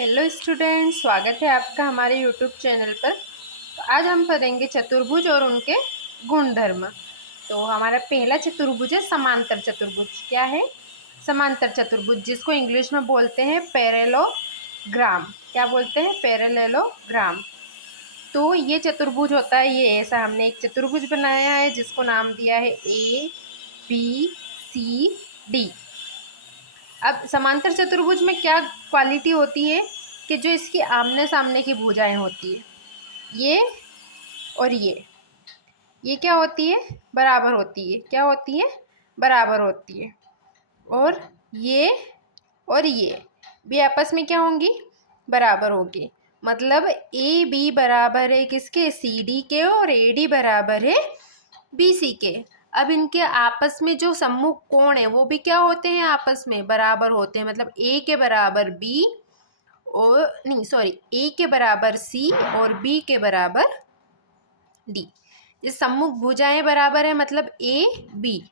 Hello student, स्वागत है आपका हमारे यूट्यूब चैनल पर। तो आज हम पढ़ेंगे चतुर्भुज और उनके गुणधर्म। तो हमारा पहला चतुर्भुज है समांतर चतुर्भुज। क्या है? समांतर चतुर्भुज, जिसको इंग्लिश में बोलते हैं पैरेललोग्राम। क्या बोलते हैं? पैरेललोग्राम। तो ये चतुर्भुज होता है, ये ऐसा हमने एक चतुर्भुज बनाया है जिसको नाम दिया है ABCD। अब समांतर चतुर्भुज में क्या क्वालिटी होती है कि जो इसकी आमने सामने की भुजाएं होती है, ये और ये क्या होती है? बराबर होती है। क्या होती है? बराबर होती है। और ये भी आपस में क्या होंगी? बराबर होगी। मतलब ए बी बराबर है किसके? सी डी के, और ए डी बराबर है बी सी के। अब इनके आपस में जो सम्मुख कोण है वो भी क्या होते हैं? आपस में बराबर होते हैं। मतलब ए के बराबर बी, और नहीं सॉरी, ए के बराबर सी और बी के बराबर डी। ये सम्मुख भुजाएं बराबर है, मतलब ए बी।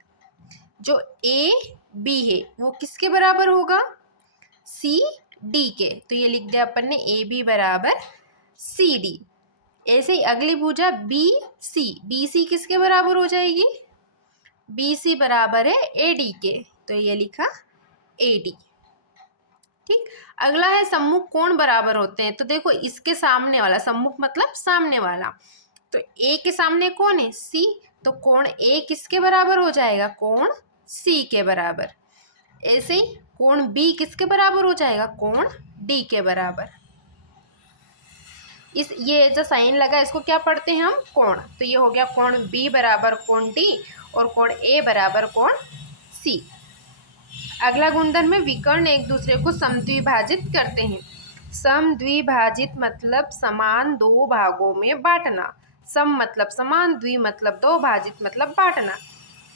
जो ए बी है वो किसके बराबर होगा? सी डी के। तो ये लिख दिया अपन ने, ए बी बराबर सी डी। ऐसे ही अगली भुजा बी सी किसके बराबर हो जाएगी? बी सी बराबर है ए डी के। तो ये लिखा ए डी। ठीक। अगला है सम्मुख कोण बराबर होते हैं। तो देखो, इसके सामने वाला, सम्मुख मतलब सामने वाला, तो ए के सामने कौन है? सी। तो कोण ए किसके बराबर हो जाएगा? कोण सी के बराबर। ऐसे ही कोण बी किसके बराबर हो जाएगा? कोण डी के बराबर। ये जो साइन लगा इसको क्या पढ़ते हैं हम? कोण। तो ये हो गया कोण बी बराबर कोण डी, और कोण ए बराबर कोण सी। अगला गुणधर्म में विकर्ण एक दूसरे को समद्विभाजित करते हैं। समद्विभाजित मतलब समान दो भागों में बांटना। सम मतलब समान, द्वि मतलब दो, भाजित मतलब बांटना।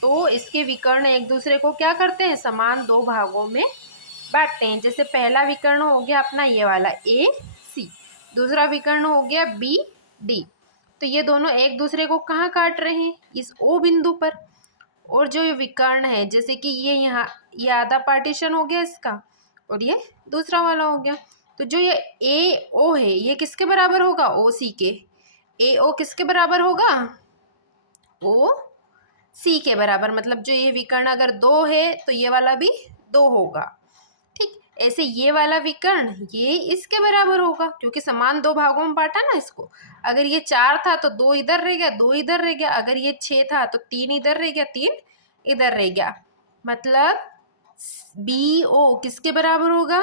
तो इसके विकर्ण एक दूसरे को क्या करते हैं? समान दो भागों में बांटते हैं। जैसे पहला विकर्ण हो गया अपना ये वाला ए सी, दूसरा विकर्ण हो गया बी डी। तो ये दोनों एक दूसरे को कहाँ काट रहे हैं? इस ओ बिंदु पर। और जो ये विकर्ण है, जैसे कि ये यहाँ, ये आधा पार्टीशन हो गया इसका, और ये दूसरा वाला हो गया। तो जो ये ए ओ है ये किसके बराबर होगा? ओ सी के। ए ओ किसके बराबर होगा? ओ सी के बराबर। मतलब जो ये विकर्ण अगर दो है तो ये वाला भी दो होगा। ठीक। ऐसे ये वाला विकर्ण ये इसके बराबर होगा, क्योंकि समान दो भागों में बांटा ना इसको। अगर ये 4 था तो 2 इधर रह गया, 2 इधर रह गया। अगर ये 6 था तो 3 इधर रह गया, 3 इधर रह गया। मतलब बी ओ किसके बराबर होगा?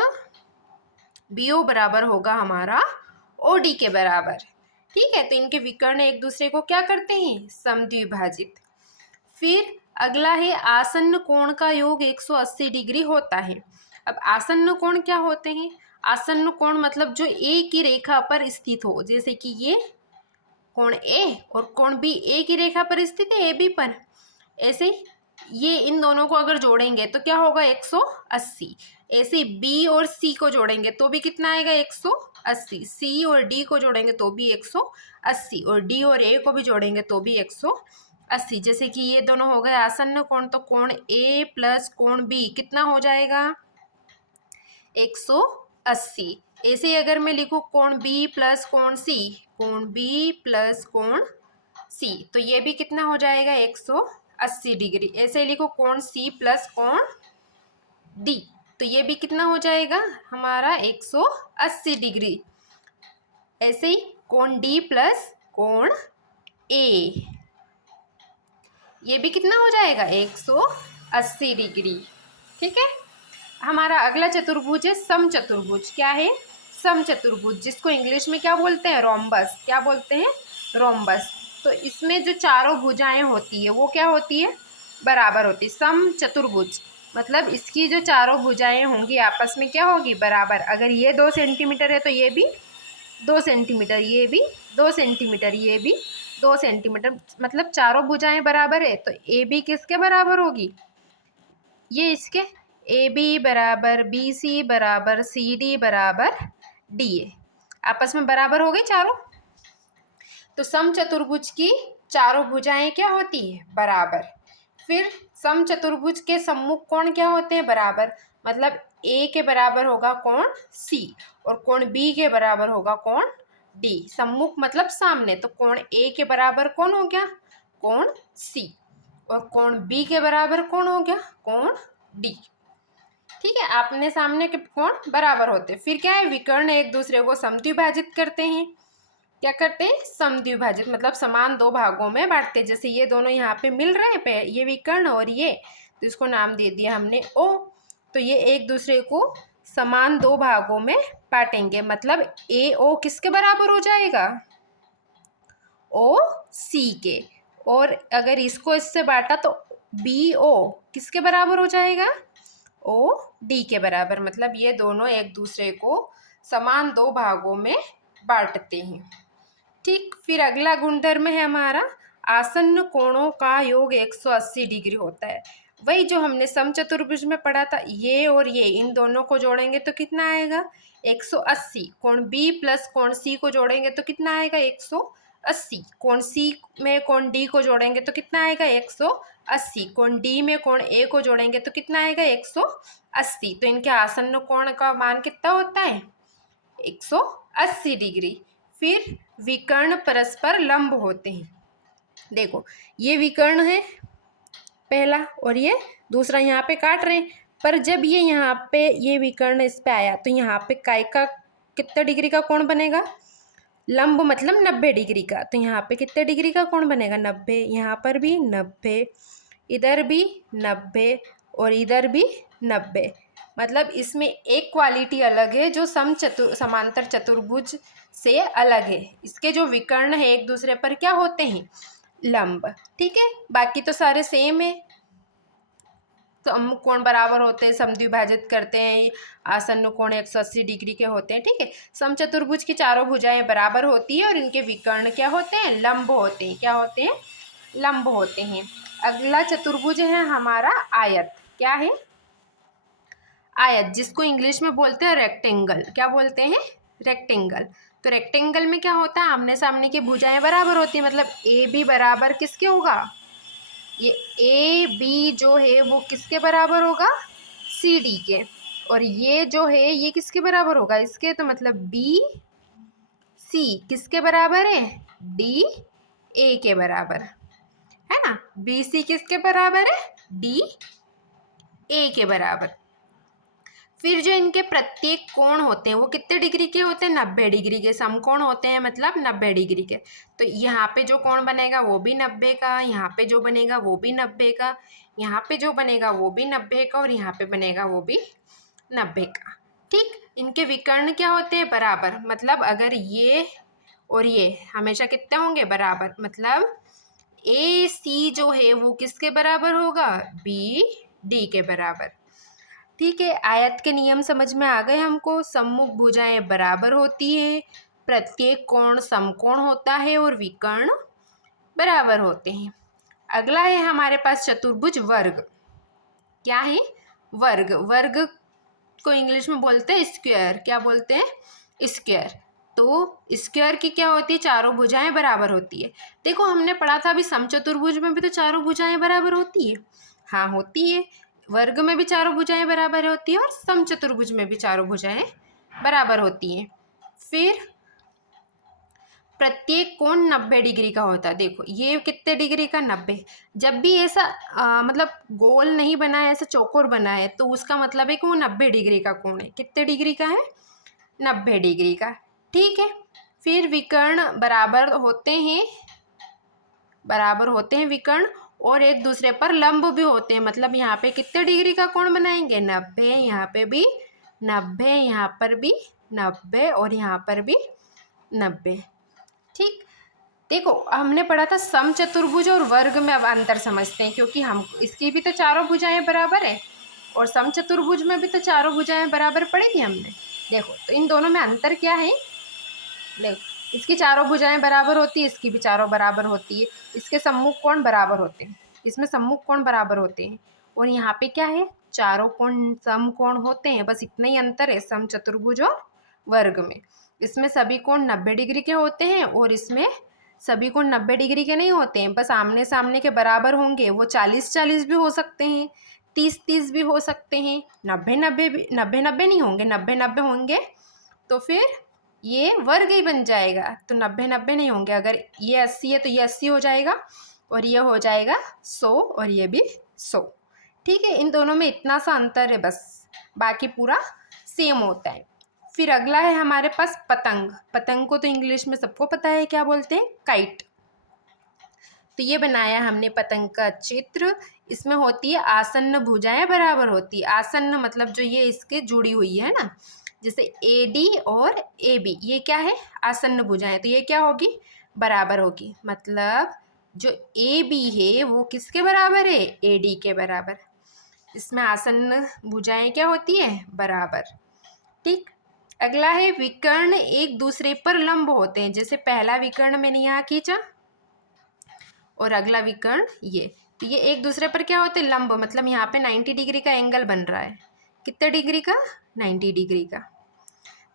बी ओ बराबर होगा हमारा ओ डी के बराबर। ठीक है। तो इनके विकर्ण एक दूसरे को क्या करते हैं? समद्विभाजित। फिर अगला है आसन्न कोण का योग 180 डिग्री होता है। अब आसन्न कोण क्या होते हैं? आसन्न कोण मतलब जो ए की रेखा पर स्थित हो। जैसे कि ये कोण ए और कोण बी ए की रेखा पर स्थित है, ए बी पर। ऐसे ये इन दोनों को अगर जोड़ेंगे तो क्या होगा? 180। ऐसे बी और सी को जोड़ेंगे तो भी कितना आएगा? 180। सी और डी को जोड़ेंगे तो भी 180, और डी और ए को भी जोड़ेंगे तो भी 180। जैसे कि ये दोनों हो गए आसन्न कोण, तो कोण ए प्लस कोण बी कितना हो जाएगा? 180। ऐसे ही अगर मैं लिखूं कोण बी प्लस कोण सी, कोण बी प्लस कोण सी, तो ये भी कितना हो जाएगा? 180 डिग्री। ऐसे ही लिखो कोण सी प्लस कोण डी, तो ये भी कितना हो जाएगा हमारा? 180 डिग्री। ऐसे ही कोण डी प्लस कोण ए, ये भी कितना हो जाएगा? 180 डिग्री। ठीक है। हमारा अगला चतुर्भुज है समचतुर्भुज। क्या है? समचतुर्भुज, जिसको इंग्लिश में क्या बोलते हैं? रोम्बस। क्या बोलते हैं? रोम्बस। तो इसमें जो चारों भुजाएं होती है वो क्या होती है? बराबर होती है। समचतुर्भुज मतलब इसकी जो चारों भुजाएं होंगी आपस में क्या होगी? बराबर। अगर ये 2 सेंटीमीटर है तो ये भी 2 सेंटीमीटर, ये भी 2 सेंटीमीटर, ये भी 2 सेंटीमीटर। मतलब चारों भुजाएं बराबर है। तो ए बी किसके बराबर होगी? ये इसके, ए बी बराबर बी सी बराबर सी डी बराबर डी ए। आपस में बराबर हो गए चारों। तो समचतुर्भुज की चारों भुजाएं क्या होती है? बराबर। फिर समचतुर्भुज के सम्मुख कोण क्या होते हैं? बराबर। मतलब ए के बराबर होगा कोण सी और कोण बी के बराबर होगा कोण डी। सम्मुख मतलब सामने, तो कोण ए के बराबर कौन हो गया, कोण सी, और कोण बी के बराबर कौन हो गया, कोण डी। ठीक है, आपने सामने के कोण बराबर होते हैं। फिर क्या है, विकर्ण एक दूसरे को समद्विभाजित करते हैं। क्या करते हैं, समद्विभाजित मतलब समान दो भागों में बांटते हैं। जैसे ये दोनों यहाँ पे मिल रहे हैं, ये विकर्ण और ये, तो इसको नाम दे दिया हमने ओ। तो ये एक दूसरे को समान दो भागों में बांटेंगे, मतलब ए ओ किसके बराबर हो जाएगा, ओ सी के। और अगर इसको इससे बांटा तो बी ओ किसके बराबर हो जाएगा, ओ डी के बराबर। मतलब ये दोनों एक दूसरे को समान दो भागों में बांटते हैं। ठीक, फिर अगला गुणधर्म है हमारा, आसन्न कोणों का योग 180 डिग्री होता है। वही जो हमने समचतुर्भुज में पढ़ा था, ये और ये इन दोनों को जोड़ेंगे तो कितना आएगा, 180। कोण बी प्लस कोण सी को जोड़ेंगे तो कितना आएगा, 180। कोण सी में कोण डी को जोड़ेंगे तो कितना आएगा, 180। कोण डी में कोण ए को जोड़ेंगे तो कितना आएगा, 180। तो इनके आसन्न कोण का मान कितना होता है, 180 डिग्री। फिर विकर्ण परस्पर लंब होते हैं। देखो ये विकर्ण है पहला और ये दूसरा, यहाँ पे काट रहे हैं, पर जब ये यहाँ पे ये विकर्ण इस पे आया तो यहाँ पे काय का कितना डिग्री का कोण बनेगा, लंब मतलब 90 डिग्री का। तो यहाँ पे कितने डिग्री का कोण बनेगा, 90। यहाँ पर भी 90, इधर भी 90 और इधर भी 90। मतलब इसमें एक क्वालिटी अलग है जो समांतर चतुर्भुज से अलग है। इसके जो विकर्ण है एक दूसरे पर क्या होते हैं, लंब। ठीक है, बाकी तो सारे सेम है। तो हम कोण बराबर होते हैं, समद्विभाजित करते हैं, आसन्न कोण 180 डिग्री के होते हैं। ठीक है, समचतुर्भुज की चारों भुजाएं बराबर होती है और इनके विकर्ण क्या होते हैं, लंब होते हैं। क्या होते हैं, लंब होते हैं। अगला चतुर्भुज है हमारा आयत। क्या है, आयत, जिसको इंग्लिश में बोलते हैं रेक्टेंगल। क्या बोलते हैं, रेक्टेंगल। तो रेक्टेंगल में क्या होता है, आमने सामने की भुजाएं बराबर होती है। मतलब ए बी बराबर किसके होगा, ये ए बी जो है वो किसके बराबर होगा, सी डी के। और ये जो है ये किसके बराबर होगा, इसके। तो मतलब बी सी किसके बराबर है, डी ए के बराबर है ना। बी सी किसके बराबर है, डी ए के बराबर। फिर जो इनके प्रत्येक कोण होते हैं वो कितने डिग्री के होते हैं, 90 डिग्री के। समकोण होते हैं मतलब 90 डिग्री के। तो यहाँ पे जो कोण बनेगा वो भी 90 का, यहाँ पे जो बनेगा वो भी 90 का, यहाँ पे जो बनेगा वो भी 90 का, और यहाँ पे बनेगा वो भी 90 का। ठीक, इनके विकर्ण क्या होते हैं, बराबर। मतलब अगर ये और ये हमेशा कितने होंगे, बराबर। मतलब ए सी जो है वो किसके बराबर होगा, बी डी के बराबर। ठीक है, आयत के नियम समझ में आ गए हमको। सम्मुख भुजाएं बराबर होती है, प्रत्येक कोण समकोण होता है और विकर्ण बराबर होते हैं। अगला है हमारे पास चतुर्भुज वर्ग। क्या है, वर्ग। वर्ग को इंग्लिश में बोलते हैं स्क्वायर। क्या बोलते हैं, स्क्वायर। तो स्क्वायर की क्या होती है, चारों भुजाएं बराबर होती है। देखो हमने पढ़ा था अभी समचतुर्भुज में भी तो चारों भुजाएं बराबर होती है। हाँ होती है, वर्ग में भी चारों भुजाएं बराबर होती है और समचतुर्भुज में भी चारों भुजाएं बराबर होती हैं। फिर प्रत्येक कोण 90 डिग्री का होता है। देखो ये कितने डिग्री का, 90। जब भी ऐसा मतलब गोल नहीं बना है, ऐसा चौकोर बना है, तो उसका मतलब है कि वो 90 डिग्री का कोण है। कितने डिग्री का है, 90 डिग्री का। ठीक है, फिर विकर्ण बराबर होते हैं, बराबर होते हैं विकर्ण, और एक दूसरे पर लंब भी होते हैं। मतलब यहाँ पे कितने डिग्री का कोण बनाएंगे, 90। यहाँ पे भी 90, यहाँ पर भी 90 और यहाँ पर भी 90। ठीक, देखो हमने पढ़ा था समचतुर्भुज और वर्ग में। अब अंतर समझते हैं, क्योंकि हम इसकी भी तो चारों भुजाएं बराबर है और समचतुर्भुज में भी तो चारों भुजाएं बराबर पढ़ेंगे हमने। देखो तो इन दोनों में अंतर क्या है, देखो इसकी चारों भुजाएं बराबर होती है, इसकी भी चारों बराबर होती है। इसके सम्मुख कोण बराबर होते हैं, इसमें सम्मुख कोण बराबर होते हैं, और यहाँ पे क्या है, चारों कोण समकोण होते हैं। बस इतना ही अंतर है समचतुर्भुज और वर्ग में। इसमें सभी कोण 90 डिग्री के होते हैं और इसमें सभी कोण 90 डिग्री के नहीं होते हैं। बस आमने सामने के बराबर होंगे, वो 40-40 भी हो सकते हैं, 30-30 भी हो सकते हैं, 90-90 भी, 90-90 नहीं होंगे, 90-90 होंगे तो फिर ये वर्ग ही बन जाएगा। तो 90-90 नहीं होंगे, अगर ये 80 है तो ये 80 हो जाएगा और ये हो जाएगा 100 और ये भी 100। ठीक है, इन दोनों में इतना सा अंतर है बस, बाकी पूरा सेम होता है। फिर अगला है हमारे पास पतंग। पतंग को तो इंग्लिश में सबको पता है क्या बोलते हैं, काइट। तो ये बनाया हमने पतंग का चित्र। इसमें होती है आसन्न भुजाएं बराबर होती है। आसन्न मतलब जो ये इसके जुड़ी हुई है ना, जैसे AD और AB, ये क्या है, आसन्न भुजाएं। तो ये क्या होगी, बराबर होगी। मतलब जो AB है वो किसके बराबर है, AD के बराबर। इसमें आसन्न भुजाएं क्या होती है, बराबर। ठीक, अगला है विकर्ण एक दूसरे पर लंब होते हैं। जैसे पहला विकर्ण मैंने यहाँ खींचा और अगला विकर्ण ये, तो ये एक दूसरे पर क्या होते हैं, लंब। मतलब यहाँ पे 90 डिग्री का एंगल बन रहा है। कितने डिग्री का, 90 डिग्री का।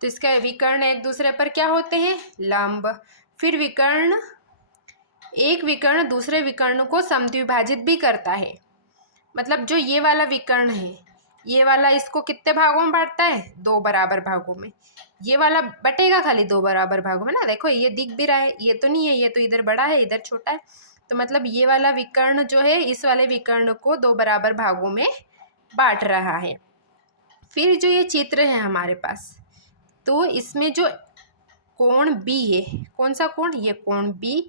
तो इसका विकर्ण एक दूसरे पर क्या होते हैं, लंब। फिर विकर्ण, एक विकर्ण दूसरे विकर्ण को समद्विभाजित भी करता है। मतलब जो ये वाला विकर्ण है, ये वाला इसको कितने भागों में बांटता है, 2 बराबर भागों में। ये वाला बटेगा खाली 2 बराबर भागों में ना। देखो ये दिख भी रहा है, ये तो नहीं है, ये तो इधर बड़ा है इधर छोटा है। तो मतलब ये वाला विकर्ण जो है इस वाले विकर्ण को 2 बराबर भागों में बांट रहा है। फिर जो ये चित्र है हमारे पास, तो इसमें जो कोण B है, कौन सा कोण, ये कोण B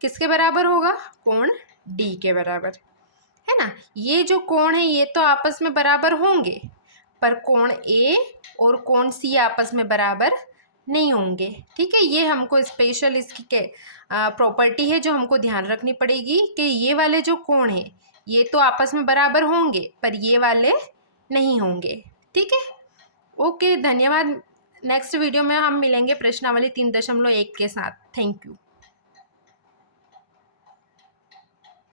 किसके बराबर होगा, कोण D के बराबर, है ना। ये जो कोण है ये तो आपस में बराबर होंगे, पर कोण A और कोण C आपस में बराबर नहीं होंगे। ठीक है, ये हमको स्पेशल इसकी प्रॉपर्टी है जो हमको ध्यान रखनी पड़ेगी कि ये वाले जो कोण है ये तो आपस में बराबर होंगे पर ये वाले नहीं होंगे। ठीक है, ओके, धन्यवाद। नेक्स्ट वीडियो में हम मिलेंगे प्रश्नावली 3.1 के साथ। Thank you.